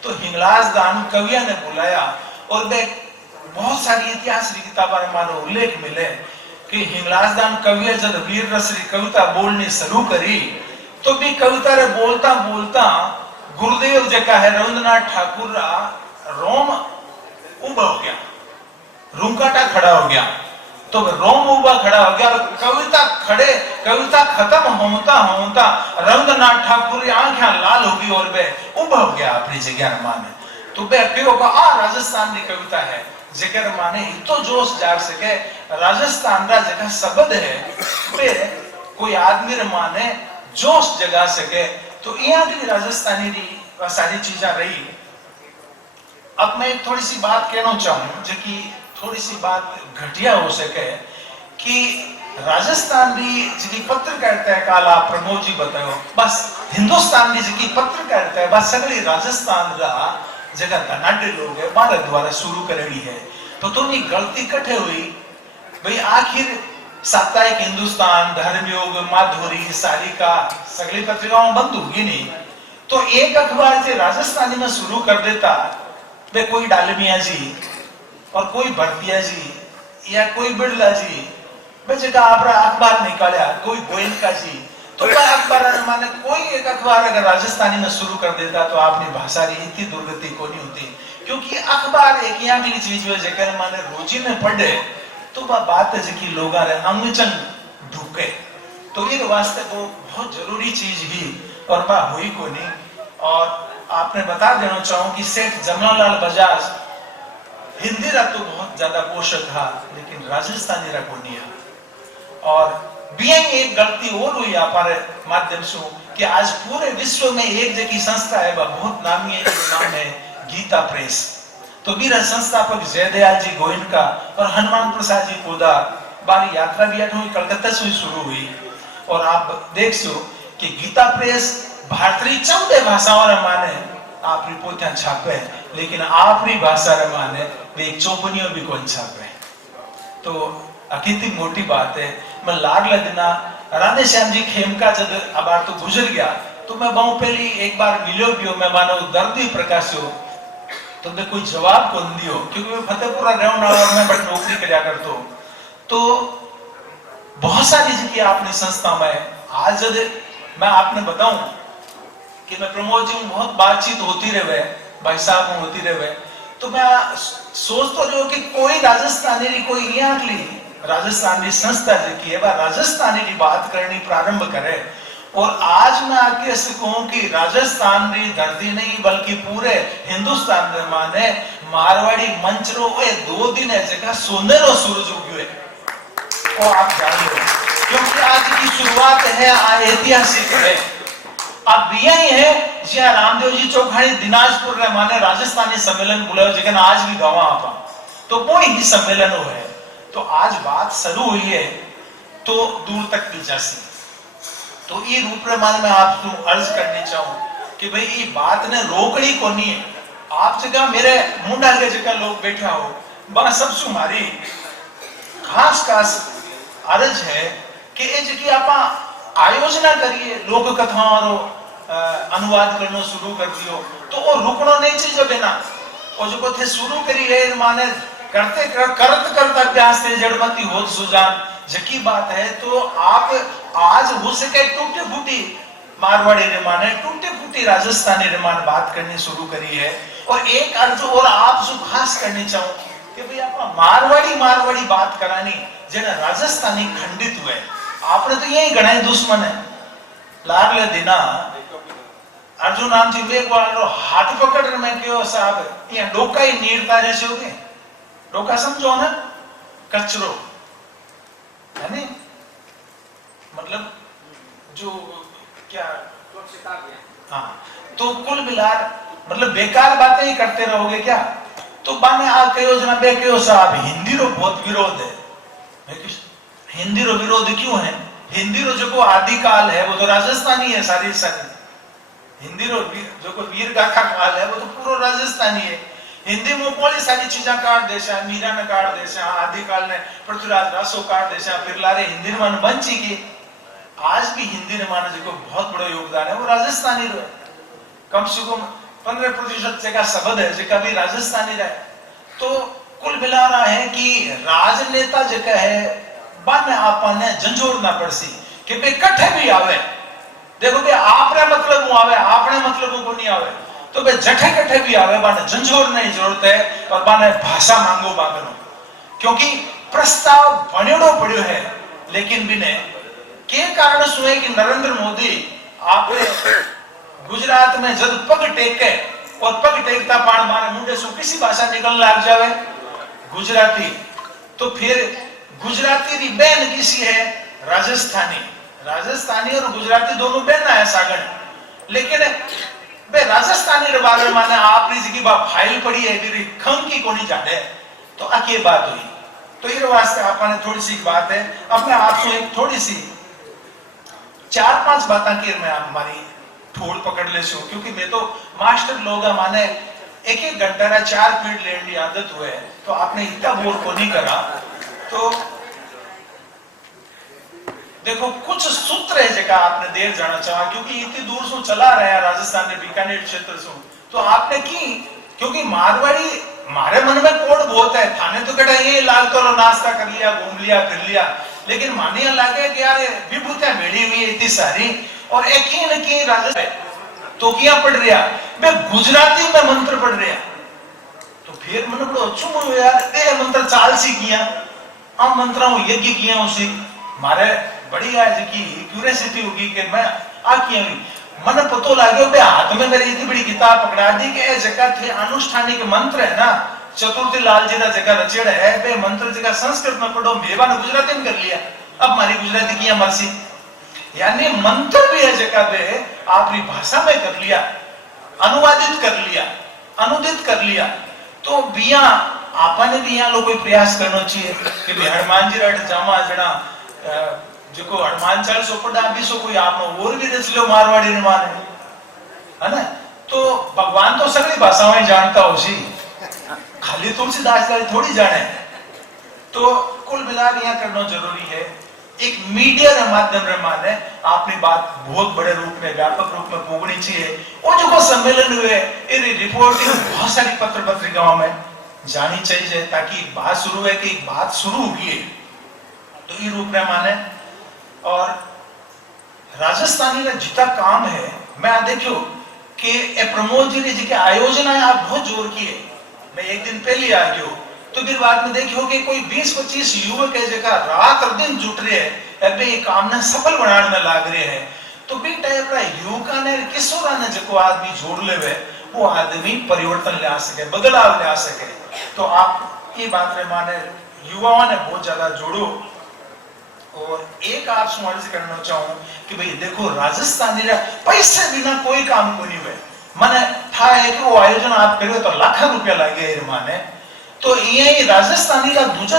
तो हिंगलाज दान कविया ने बुलाया और बे बहुत सारी इतिहास की किताबों में मानो उल्लेख मिले कि हिंगलाज दान कविया जब वीर रस री कविता बोलनी शुरू करी तो भी कविता रे बोलता बोलता गुरुदेव जगह है रविंद्रनाथ ठाकुर रा रोम उबा हो गया, रूंकाटा खड़ा हो गया। तो रोम उबा खड़ा हो गया। कविता खत्म होता होता रविंद्रनाथ ठाकुर की आंखें लाल होगी और वे उबा हो गया अपनी जगह माने। तो वे क्यों का राजस्थान की कविता है जगह माने इतो जोश जाग सके राजस्थान का जगह शब्द है वे कोई आदमी माने जोश जगा सके। तो यहाँ की राजस्थानी की सारी चीजें रही। अब मैं थोड़ी सी बात कहना चाहूं जो कि थोड़ी सी बात घटिया हो सके कि राजस्थान भी जी पत्रकारिता है काला प्रमोद जी बताओ बस हिंदुस्तान की पत्रकारिता है बस सगली राजस्थान का जगह धनाढ़ लोग है भारत द्वारा शुरू करेगी है। तो तुमने गलती कटे हुई भाई आखिर साप्ताहिक हिंदुस्तान धर्मयोग माधुरी सारिका सगली पत्रिकाओं बंद होगी नहीं। तो एक अखबार से राजस्थानी में शुरू कर देता वे कोई डालमिया जी और कोई भरतिया जी या कोई बिड़ला जी जगह आप अखबार निकाला कोई गोयनका जी। तो अखबार माने कोई एक अखबार अगर राजस्थानी में शुरू कर देता तो आपने भाषा की इतनी दुर्गति को नहीं होती क्योंकि अखबार एक यहाँ की चीज है जगह माने रोजी में पढ़े तो बात है जी लोग अंगचन ढूके। तो ये वास्ते को बहुत जरूरी चीज ही और बा हुई को नहीं। और आपने बता देना चाहूं कि सेठ जमनालाल बजाज हिंदी रा तो बहुत ज्यादा पोषक था लेकिन राजस्थानी रा को नहीं। और भी एक गलती और हुई हमारे माध्यम से कि आज पूरे विश्व में एक जगह संस्था है, वह बहुत नामी है, जिसका नाम है गीता प्रेस। तो मेरा संस्थापक जयदयाल जी गोयनका और हनुमान प्रसाद जी पोदार बारी यात्रा भी अठों कलकत्ता से शुरू हुई। और आप देख सो कि गीता प्रेस भारतीय 14 भाषाओं रे माने आप रिपोर्ट छापे, लेकिन आपरी भाषा रे माने वे एक चौपनियों भी कौन छापे। तो कितनी मोटी बात है। मैं लागले दिना राधे श्याम जी खेमका जब अबार तो गुजर गया, तो मैं बहु पहली एक बार मिलो भी हो, मैं मानो दर्दी प्रकाश हो, तो मैं कोई जवाब को दियो, क्योंकि मैं फतेहपुरा रहना और मैं बड़ी नौकरी करया करतो। तो बहुत सारी जगह आपने संस्था में आज जब मैं आपने बताऊं कि मैं प्रमोद जी बहुत बातचीत होती रहे, भाई साहब में होती रहे, तो मैं सोच तो रहा कि कोई राजस्थानी कोई यहाँ के लिए राजस्थानी संस्था की है, राजस्थानी की बात करनी प्रारंभ करे। और आज मैं आके ऐसे कहूं कि राजस्थान की धरती नहीं बल्कि पूरे हिंदुस्तान में माने मारवाड़ी मंच रो 2 दिन है जगह सोनेरो सूरज उग्यो है, और आप जान लो, क्योंकि आज की शुरुआत है ऐतिहासिक है। अब यही है जहाँ रामदेव जी चौखानी दिनाजपुर रे माने राजस्थानी सम्मेलन बुलाओ, जगह आज भी गावा आपा, तो कोई ही सम्मेलन हो है। तो आज बात शुरू हुई है तो दूर तक भी जासी। तो ये रूप रे माने मैं आपको अर्ज करनी चाहूं कि भाई ये बात ने रोकड़ी को नहीं है। आप जगह मेरे मुंडा के जगह लोग बैठा हो, बा सबसे हमारी खास खास अर्ज है कि ये जगह आप आयोजना करिए, लोक कथाओं रो अनुवाद करना शुरू कर दियो, तो वो रुकना नहीं चाहिए बिना। और जो थे शुरू करी है माने करते करत अभ्यास से जड़मती होत सुजान जकी बात है। तो आप आज हो सके टूटी फूटी मारवाड़ी रे माने टूटी फूटी राजस्थानी रे माने बात करनी शुरू करी है। और एक अर्ज और आप जो खास करनी चाहूं कि भाई आप मारवाड़ी बात करानी जेना राजस्थानी खंडित हुए, आपने तो यही गणाई दुश्मन है। लागले दिना अर्जुन राम जी वेगवालो हाथ पकड़ में क्यों साहब ये डोका ही नीरता जैसे हो गए। डोका समझो ना, कचरो है नहीं, मतलब जो क्या, हाँ, तो कुल मिलाकर मतलब बेकार बातें ही करते रहोगे क्या। तो बाने आ कहो जना बे कहो साहब हिंदी रो बहुत विरोध है। हिंदी रो विरोध क्यों है? हिंदी रो जो आदिकाल है वो तो राजस्थानी है, सारी हिंदी रो जो को वीर गाथा काल है वो तो पूरा राजस्थानी है। हिंदी में कोई सारी चीजें काट देशा, मीरा ने काट देशा, आदिकाल ने पृथ्वीराज रासो काट देशा, फिर लारे हिंदी ने मान बंची की। आज भी हिंदी ने माने जो बहुत बड़ा योगदान है वो राजस्थानी रो है। कम से कम 15% जगह शब्द है जो कभी राजस्थानी रहे। तो कुल मिला रहा है कि राजनेता जगह है बन आपने झंझोड़ना पड़सी कि बे कट्ठे भी आवे। देखो बे आपने मतलब आवे, आपने मतलब को नहीं आवे, तो बे जठे कट्ठे भी आवे, बाने झंझोड़ने की जरूरत है और बाने भाषा मांगो बागनो। क्योंकि प्रस्ताव बनेड़ो पड़ो है, लेकिन बिने के कारण सुने कि नरेंद्र मोदी आपने गुजरात में जब पग टेके और पग टेकता पान मारे मुंडे से किसी भाषा निकलने लग जावे गुजराती, तो फिर गुजराती री बहन किसी है राजस्थानी। राजस्थानी और गुजराती दोनों बहन है सागण, लेकिन बे राजस्थानी रे बारे माने आपरी जी की बात फाइल पड़ी है फिर खम की कोनी जाने। तो आके बात हुई, तो ये वास्ते आपने थोड़ी सी बात है अपने आप से एक थोड़ी सी 4-5 बातें की मैं हमारी ठोड़ पकड़ ले सो, क्योंकि मैं तो मास्टर लोग माने एक घंटा का 4 पीरियड लेने की आदत हुए, तो आपने इतना बोर को नहीं करा। तो देखो कुछ सूत्र है जगह आपने देर जाना चाहा, क्योंकि इतनी दूर से चला रहा है राजस्थान के बीकानेर क्षेत्र से, तो आपने की क्योंकि मारवाड़ी मारे मन में कोड बहुत है। थाने तो कटा ये लाल तो नाश्ता कर लिया, घूम लिया, फिर लिया, लेकिन मानिए लगे कि यार विभूतियां भेड़ी हुई है इतनी सारी और एक ही न की राजस्थान तो क्या पढ़ रहा मैं गुजराती में मंत्र पढ़ रहा, तो फिर मैंने बड़ा अच्छा हुआ यार ये मंत्र चाल सी किया अब मंत्रों यज्ञ किया उसे मारे बड़ी आज की क्यूरियोसिटी होगी कि मैं आ किया हुई मन पतो लागो बे हाथ में मेरी इतनी बड़ी किताब पकड़ा दी कि ये जगह थे अनुष्ठानिक मंत्र है ना, चतुर्थी लाल जी का जगह रचेड़ है बे मंत्र जगह संस्कृत में पढ़ो, मेवा ने गुजराती में कर लिया, अब हमारी गुजराती की मर्जी। यानी मंत्र भी है जगह पे आपकी भाषा में कर लिया, अनुवादित कर लिया, अनुदित कर लिया, तो बिया आपने भी यहाँ लोग कोई प्रयास करना चाहिए कि भाई हनुमान जी रट जामा जना जो को हनुमान चालीसो पढ़ा भी सो कोई आपनो और भी रच लो मारवाड़ी ने माने, है ना? तो भगवान तो सभी भाषाएं जानता हो सी, खाली तुलसीदास जी थोड़ी जाने। तो कुल मिलाकर यहाँ करना जरूरी है। एक मीडिया के माध्यम रे माने अपनी बात बहुत बड़े रूप में, व्यापक रूप में पोगनी चाहिए। और जो को सम्मेलन हुए ये रिपोर्टिंग बहुत सारी पत्र पत्रिकाओं में जानी चाहिए, ताकि बात शुरू है कि बात शुरू हुई है तो ये रूप में माने। और राजस्थानी का जितना काम है, मैं देखियो कि प्रमोद जी ने जी के आयोजन है आप बहुत जोर किए। मैं एक दिन पहले आ गयो तो फिर बाद में देखियो कि कोई 20-25 युवक है जगह रात और दिन जुट रहे हैं अबे ये काम ने सफल बनाने में लाग रहे हैं। तो भी टाइप का युवका ने किशोरा ने जो आदमी जोड़ लेवे वो आदमी परिवर्तन ला सके, बदलाव ला सके। तो आप ये बात रे माने युवाओं ने बहुत ज्यादा जोड़ो। और एक आप स्मरण करना चाहूं कि भाई देखो राजस्थानी पैसे बिना कोई काम को नहीं हुए। मैंने था है कि वो आयोजन आप करो तो लाखों रुपया लगे माने। तो ये राजस्थानी का दूजा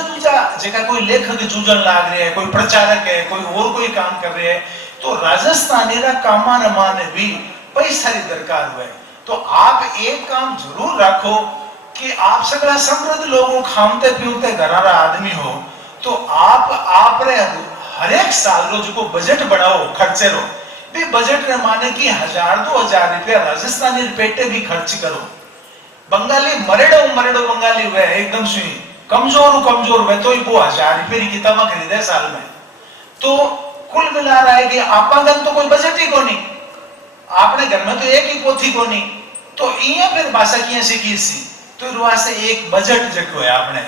जगह कोई लेखक जूझन लाग रहे हैं, कोई प्रचारक है, कोई और कोई काम कर रहे हैं, तो राजस्थानी का कामा न माने भी पैसा की दरकार हुए। तो आप एक काम जरूर रखो कि आप सगला समृद्ध लोगों खामते पीते घरारा आदमी हो, तो आप रे हर एक साल रो जो बजट बढ़ाओ खर्चे रो भी बजट रे माने कि 1000-2000 रुपया राजस्थानी पेटे भी खर्च करो। बंगाली मरेडो बंगाली हुए एकदम सुई कमजोर हुए तो वो 1000 रुपये की किताबा खरीदे साल में। तो कुल मिला रहा है कि आपागन तो कोई बजट ही को नहीं, आपने घर में तो एक ही पोथी को नहीं, तो ये फिर भाषा की सीखी सी। तो रुआ से एक बजट जो है आपने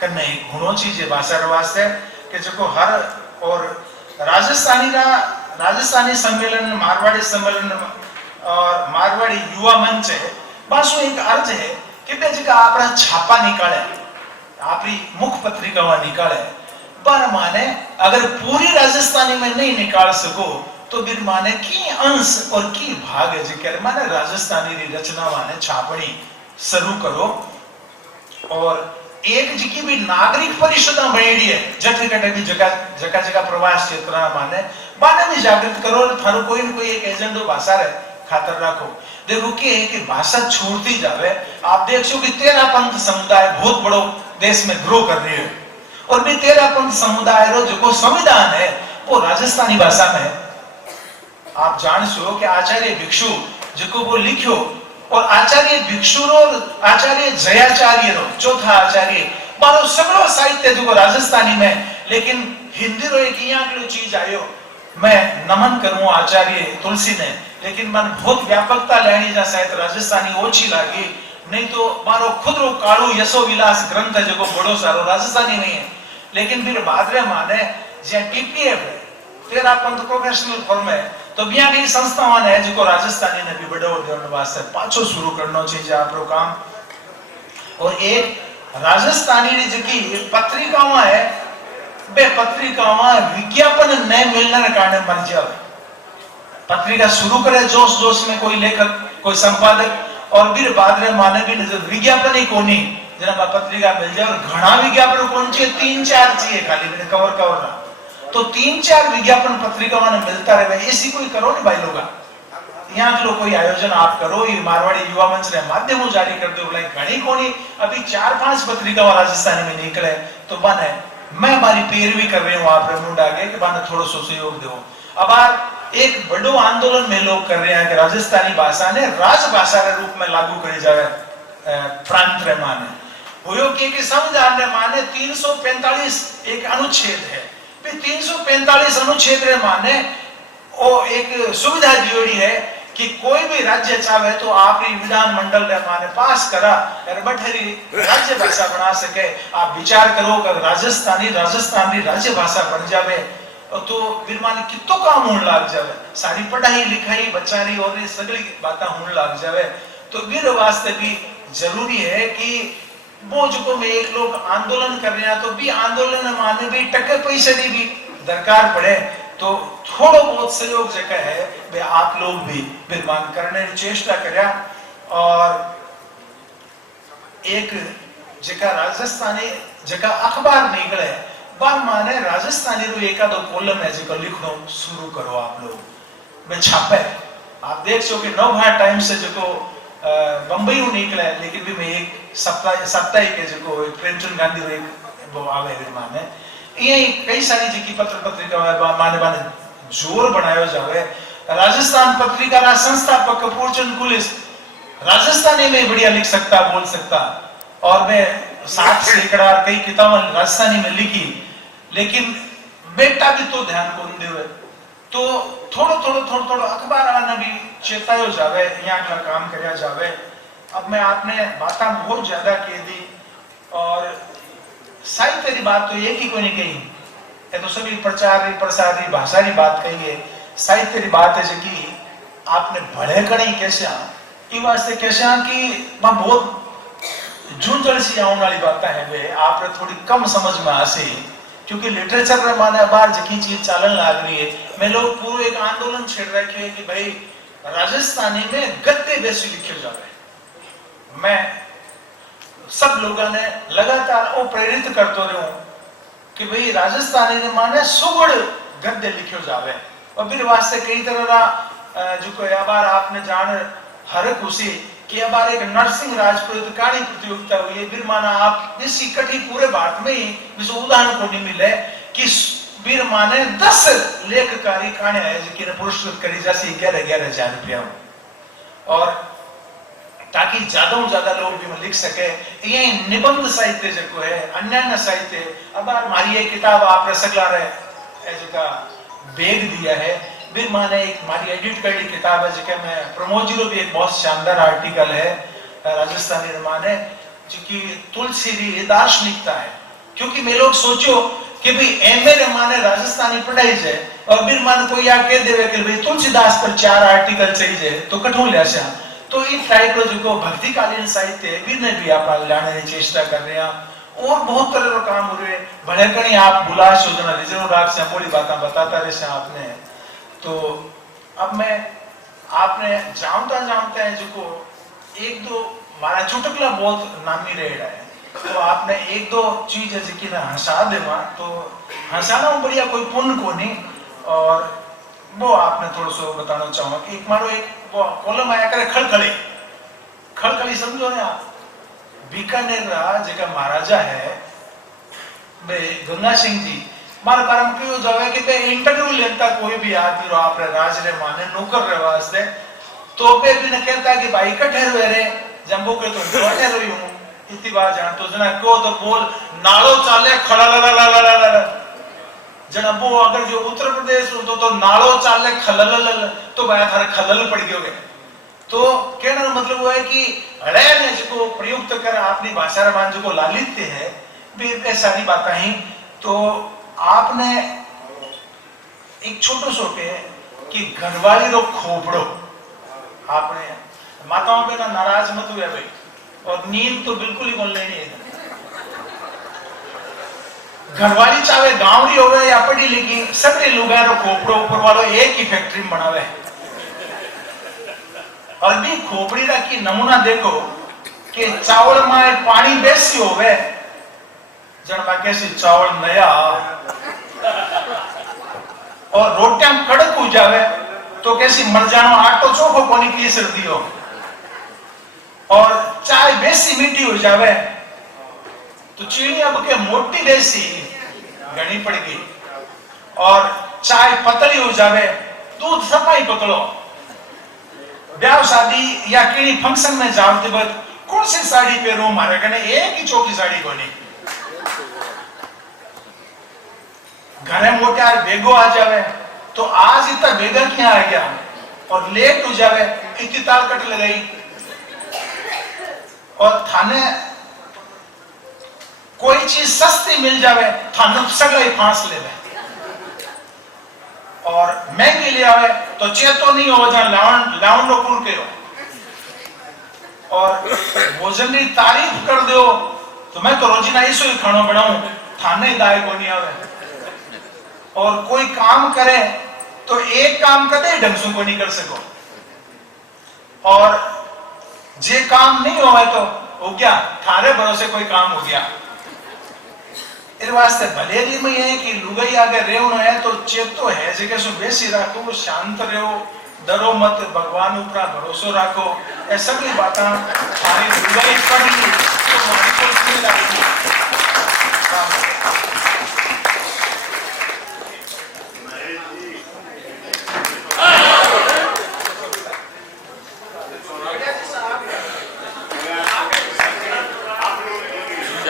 करना एक होना चाहिए भाषा वास्ते कि जो हर और राजस्थानी सम्मेलन, मारवाड़ी सम्मेलन और मारवाड़ी युवा मंच है बस वो एक अर्ज है कि बे जगह आपरा छापा निकाले, आपरी मुख पत्रिका निकाले, पर माने अगर पूरी राजस्थानी में नहीं निकाल सको तो फिर माने की अंश और की भाग है जिक्र माने राजस्थानी री रचना माने छापनी शुरू करो। और एक जी भी नागरिक परिषद बनेड़ी है जठे कटे भी जगह प्रवास क्षेत्र माने बाने भी जागृत करो। थारो कोई न कोई एक एजेंडो भाषा रे खातर रखो। देखो कि है कि भाषा छूटती जावे। आप देखो कि 13 पंथ समुदाय बहुत बड़ो देश में ग्रो कर रही है और भी 13 पंथ समुदाय रो जो संविधान है वो राजस्थानी भाषा में है। आप जान सो कि आचार्य भिक्षु जो वो लिखो और आचार्य भिक्षु रो आचार्य जयाचार्य रो चौथा आचार्य बारो सगलो साहित्य जो राजस्थानी में, लेकिन हिंदी रो एक यहाँ चीज आयो। मैं नमन करूं आचार्य तुलसी ने, लेकिन मन बहुत व्यापकता लेनी जा साहित्य राजस्थानी ओछी लागी। नहीं तो मारो खुद रो कालू यशो विलास ग्रंथ जो बड़ो सारो राजस्थानी नहीं है, लेकिन फिर बादरे माने जे टीपीएफ है 13 पंथ प्रोफेशनल फॉर्म है तो बिया की संस्थाओं ने जो राजस्थानी ने भी बढ़ावा देने वास्ते पाछो शुरू करना चाहिए आपरो काम। और एक राजस्थानी री जकी पत्रिकाओं है बे पत्रिकाओं विज्ञापन न मिलने के कारण मर जावे। पत्रिका शुरू करे जोश में कोई लेखक कोई संपादक और फिर बाद में माने भी विज्ञापन ही कोनी जना पत्रिका मिल जाए। और घना विज्ञापन कौन चाहिए 3-4 चाहिए खाली मैंने कवर ना, तो 3-4 विज्ञापन पत्रिकाओं ने मिलता रहे ऐसी कोई करो नहीं भाई लोग। यहाँ जो कोई आयोजन आप करो, ये मारवाड़ी युवा मंच ने माध्यम जारी कर दो घनी कोनी अभी 4-5 पत्रिका राजस्थान में निकले तो बने मैं हमारी पैरवी कर रही हूँ आप मुंड आगे कि बने थोड़ा सा सहयोग दो। अब एक बड़ो आंदोलन में लोग कर रहे हैं कि राजस्थानी भाषा ने राजभाषा के रूप में लागू करी जाए प्रांत रे माने हो कि संविधान रे माने 345 एक अनुच्छेद है। 345 अनुच्छेद रे माने वो एक सुविधा दियोड़ी है कि कोई भी राज्य चाहे तो आपरी विधान मंडल रे माने पास करा और बठेरी राज्य भाषा बना सके। आप विचार करो कि राजस्थानी राज्य भाषा बन जावे तो फिर माने कितो काम होने लग जावे, सारी पढ़ाई लिखाई बच्चारी और ये सगली बातें होने लग जावे। तो फिर वास्ते भी जरूरी है कि वो जो में एक लोग आंदोलन कर रहे हैं तो भी आंदोलन माने भी टके पैसे की भी दरकार पड़े तो थोड़ो बहुत सहयोग जगह है वे आप लोग भी विद्वान करने की चेष्टा करिया। और एक जगह राजस्थानी जगह अखबार निकले बार माने राजस्थानी रो एका दो कॉलम है जो लिखनो शुरू करो आप लोग वे छापे। आप देख सो कि नवभारत टाइम्स से जो बंबई रो निकले लेकिन भी मैं एक साप्ताहिक है जो प्रेमचंद गांधी रो एक वो आवे माने ये कई सारी जी की पत्र पत्रिका माने माने जोर बनायो जावे। राजस्थान पत्रिका रा संस्थापक कपूरचंद कुलिस राजस्थानी में बढ़िया लिख सकता बोल सकता और मैं 60 सैकड़ा कई किताबें राजस्थानी में लिखी लेकिन बेटा भी तो ध्यान को देवे तो थोड़ो अखबार आना भी चेतायो जावे यहाँ का काम करया जावे। अब मैं आपने बातें बहुत ज्यादा कह दी और साहित्य की बात तो एक ही को नहीं कही ये तो सभी प्रचार प्रसार की भाषा की बात कही है। साहित्य की बात है जो कि आपने भले कड़ी कैसे ई वास्ते कैसे कि बहुत झुंझल सी आने वाली बातें हैं वे आप थोड़ी कम समझ में आसे क्योंकि लिटरेचर में माने बार जकी चीज चालन लाग रही है। मैं लोग पूरे एक आंदोलन छेड़ रखे हैं कि भाई राजस्थानी में गद्य बेसी लिखे जावे। मैं सब लोगों ने लगातार वो प्रेरित करते रहो कि भाई राजस्थानी ने माने सुगड़ गद्य लिखे जावे और फिर वास्ते कई तरह का जो कोई बार आपने जान हर खुशी कि अब एक नरसिंह राजपूत कहानी प्रतियोगिता हुई है। फिर माना आप इस इकट्ठी पूरे भारत में ही जिस उदाहरण को नहीं मिले कि वीर माने 10 लेखकारी कहानी है जिनकी पुरस्कृत करी जैसे 11,000 रुपया और ताकि ज्यादा से ज्यादा लोग भी लिख सके। ये निबंध साहित्य जो है अन्य साहित्य अब हमारी एक किताब आप रसगला रहे जो बेग दिया है फिर माने एक हमारी एडिट करी किताब है जिसके में प्रमोद जी को भी एक बहुत शानदार आर्टिकल है राजस्थानी माने जो कि तुलसी री दार्शनिकता है क्योंकि मैं लोग सोचो कि भाई एमए रे माने राजस्थानी पढ़ाई जाए और फिर माने कोई आके देवे कि भाई तुलसीदास पर 4 आर्टिकल चाहिए तो कठों लिया तो इस टाइप जो भक्तिकालीन साहित्य है भी ने भी आप लाने की चेष्टा कर रहे हैं और बहुत तरह का काम हो रहे भले कहीं आप बुला सोचना रिजर्व राग से बड़ी बातें बताता रहे आपने। तो अब मैं आपने जानते हैं जो एक दो हमारा चुटकला बहुत नामी रेड है तो आपने एक दो चीज है जिकी ना हंसा देवा तो हंसाना बढ़िया कोई पुण्य को नहीं और वो आपने थोड़ा सा बताना चाहूंगा कि एक मारो एक वो कॉलम आया करे खड़खड़ी समझो ना आप बीकानेर जगह महाराजा है गंगा सिंह जी मारे परम क्यों जावे कि पे इंटरव्यू लेता कोई भी आदमी रो आप राज रे माने नौकर रे वास्ते तो पे भी ने कहता कि भाई कठे रे रे जंबो के तो बैठे रही हूं इतनी बार जान तो जना को तो बोल नालो चाले खलललललल जना वो अगर जो उत्तर प्रदेश तो नालो चाले खलललल तो भाई थारे खलल पड़ गयोगे तो कहने का मतलब वो है कि रे ने जो प्रयुक्त कर अपनी भाषा रे मान जो लालित्य है भी सारी बातें ही तो आपने एक छोटो सो के कि घरवाली रो खोपड़ो आपने माताओं पे ना नाराज मत हुए भाई और नींद तो बिल्कुल ही बोल लेनी है। घरवाली चाहे गांवरी होवे या पढ़ी लिखी सभी लोग रो खोपड़ो ऊपर वालों एक ही फैक्ट्री में बनावे और भी खोपड़ी रा की नमूना देखो कि चावल में पानी बेसी होवे जब कैसे चावल नया और रोटियां कड़क हो जावे तो कैसी मर जानो आटो चोखो कोनी की सर्दी हो और चाय बेसी मीठी हो जावे तो चीनी अब के मोटी बेसी घनी पड़ गई और चाय पतली हो जावे दूध सफाई पतलो ब्याह शादी या किसी फंक्शन में जाते वक्त कौन सी साड़ी पहनो मारे कने एक ही चौकी साड़ी कोनी घरे मोटे यार बेगो आ जावे तो आज इतना बेगा क्या आ गया और लेट हो जावे इतनी ताल कट लगाई और थाने कोई चीज सस्ती मिल जावे थाने सगला ही फांस ले और महंगी ले आवे तो चेतो नहीं हो जा लाउन नो कुल के और भोजन की तारीफ कर दो तो मैं तो रोजिना ऐसो ही खानो बनाऊं थाने दाय को नहीं आवे और कोई काम करे तो एक काम कदे ढंग से को नहीं कर सको, और जे काम नहीं हो तो हो गया थारे भरोसे कोई काम हो गया। इस वास्ते भलेरी में है कि लुगाई आगे रेवनो है तो चेतो है जगह सो बेसी राखो, शांत रहो, डरो मत, भगवान ऊपर भरोसो राखो। ये सभी बातें थारी लुगाई पढ़ ली तो मारी को नहीं लगती।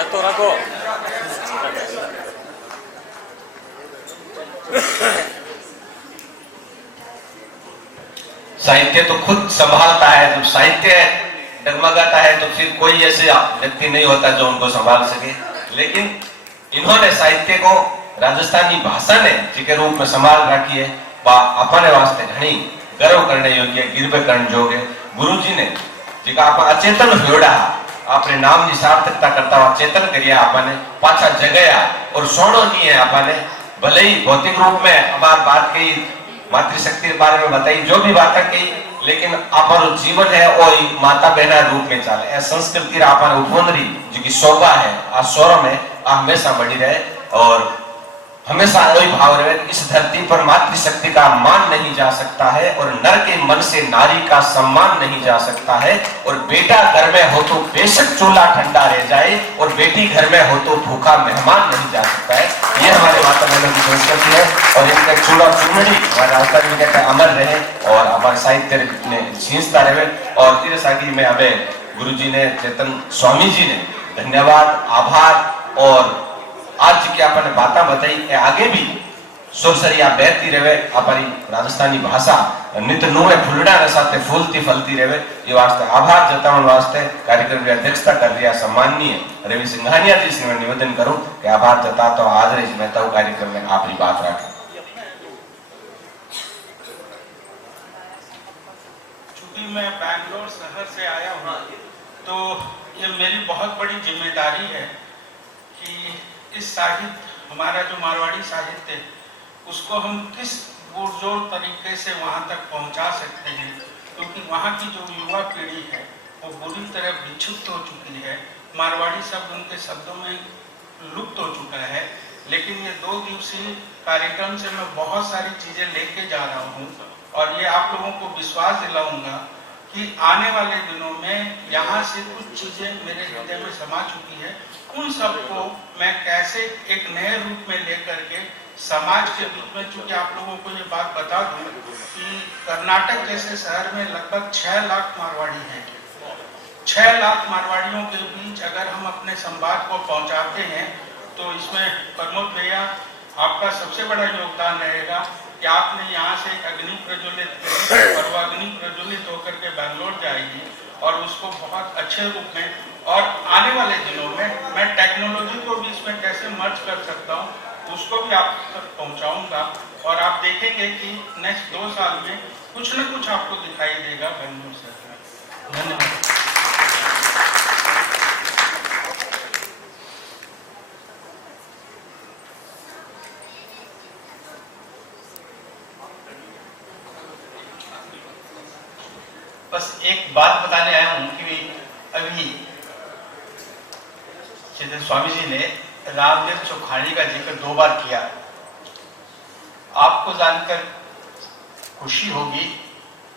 तो रखो साहित्य तो खुद संभालता है। जब साहित्य डगमगाता है तो फिर कोई ऐसे व्यक्ति नहीं होता जो उनको संभाल सके। लेकिन इन्होंने साहित्य को राजस्थानी भाषा ने जिके रूप में संभाल रखी है, अपने वास्ते घनी गर्व करने योग्य, गिरबे करने योग्य। गुरु जी ने जिका आप अचेतन होड़ा आपने नाम की सार्थकता करता हुआ चेतन करिया, आपने पाछा जगया और सोनो नहीं है। आपने भले ही भौतिक रूप में हमारी बात कही, मातृशक्ति के बारे में बताई, जो भी बातें कही, लेकिन अपन जीवन है वो माता बहना रूप में चले। संस्कृति आपने उपवंदरी जो की शोभा है आ स्वरम है आ हमेशा बनी रहे और हमेशा वही भाव रहे। इस धरती पर मातृशक्ति का मान नहीं जा सकता है और नर के मन से नारी का सम्मान नहीं जा सकता है। और बेटा घर में हो तो बेशक चूल्हा ठंडा रह जाए और बेटी घर में हो तो भूखा मेहमान नहीं जा सकता है। ये हमारे माता बहनों की संस्कृति है और इनका चूल्हा चुनड़ी हमारे राजस्थान में कहते अमर रहे और हमारे साहित्य में सींचता रहे। और तेरे साथी में हमें गुरु जी ने, चेतन स्वामी जी ने धन्यवाद, आभार। और आज की आपने बातें बताई आगे भी सुरसरिया बहती रहे, हमारी राजस्थानी भाषा नित्य नुए फुलड़ा के साथ फूलती फलती रहे। ये वास्ते आभार जतावन वास्ते कार्यक्रम की अध्यक्षता कर रहा सम्माननीय रवि सिंघानिया जी से मैं निवेदन करूं कि आभार जता तो आज रही मैं तो कार्यक्रम में आपकी बात रखें। चूंकि मैं बैंगलोर शहर से आया हूँ तो ये मेरी बहुत बड़ी जिम्मेदारी है कि इस साहित्य, हमारा जो मारवाड़ी साहित्य है, उसको हम किस पुरजोर तरीके से वहाँ तक पहुँचा सकते हैं, क्योंकि वहाँ की जो युवा पीढ़ी है वो बुरी तरह विक्षिप्त हो चुकी है। मारवाड़ी शब्द उनके शब्दों में लुप्त हो चुका है। लेकिन ये 2 दिवसीय कार्यक्रम से मैं बहुत सारी चीज़ें लेके जा रहा हूँ और ये आप लोगों को विश्वास दिलाऊंगा कि आने वाले दिनों में यहाँ से कुछ चीज़ें मेरे हृदय में समा चुकी है। उन सबको मैं कैसे एक नए रूप में लेकर के समाज के बीच में, चूंकि आप लोगों को ये बात बता दूं कि कर्नाटक जैसे शहर में लगभग 6 लाख मारवाड़ी हैं। 6 लाख मारवाड़ियों के बीच अगर हम अपने संवाद को पहुंचाते हैं तो इसमें प्रमोद भैया आपका सबसे बड़ा योगदान रहेगा कि आपने यहाँ से एक अग्नि प्रज्वलित करी और वो अग्नि प्रज्वलित होकर के बैंगलोर जाएगी और उसको बहुत अच्छे रूप में, और आने वाले दिनों में मैं टेक्नोलॉजी को भी इसमें कैसे मर्ज कर सकता हूँ उसको भी आप तक पहुँचाऊँगा। और आप देखेंगे कि नेक्स्ट 2 साल में कुछ न कुछ आपको दिखाई देगा बैंगलोर से। धन्यवाद। बस एक बात बताने आया हूं कि अभी चेतन स्वामी जी ने रामदेव चौखानी का जिक्र 2 बार किया। आपको जानकर खुशी होगी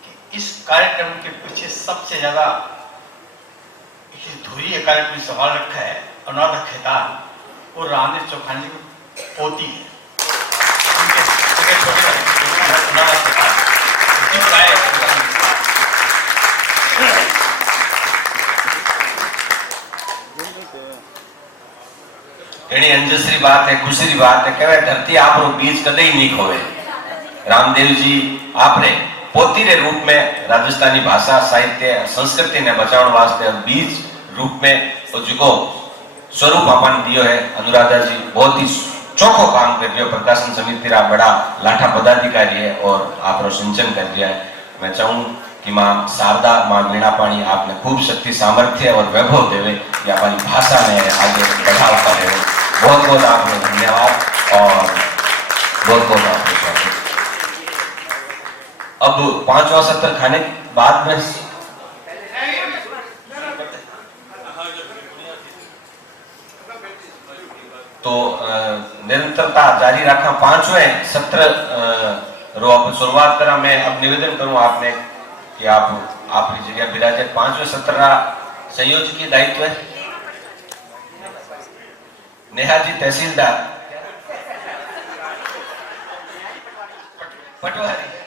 कि इस कार्यक्रम के पीछे सबसे ज्यादा धुरी कार्यक्रम सवाल रखा है, अनुराधा खेतान, वो रामदेव चौखानी की पोती है। उनके छोटे अनुराधा खेतान घनी अंजसरी बात है, खुशी बात है। कहवे धरती आपरो बीज कदे ही नहीं खोवे। रामदेव जी आपने पोती रे रूप में राजस्थानी भाषा, साहित्य, संस्कृति ने बचाव वास्ते बीज रूप में जो स्वरूप अपन दियो है। अनुराधा जी बहुत ही चोखो काम कर रही हो, प्रकाशन समिति रा बड़ा लाठा पदाधिकारी है और आपरो सिंचन कर दिया है। मैं चाहूँ कि माँ शारदा, माँ वीणा पाणी आपने खूब शक्ति, सामर्थ्य और वैभव देवे, या हमारी भाषा में आगे बढ़ावा करे। बहुत बहुत आपको धन्यवाद। और बहुत बहुत आपका स्वागत। अब 5वां सत्र खाने के बाद में तो निरंतरता जारी रखा। 5वें सत्र रो आप शुरुआत करा। मैं अब निवेदन करूं आपने कि आप आपकी जगह बिराजे। 5वें सत्र रा संयोजकीय दायित्व है नेहाजी तहसीलदार पटवारी।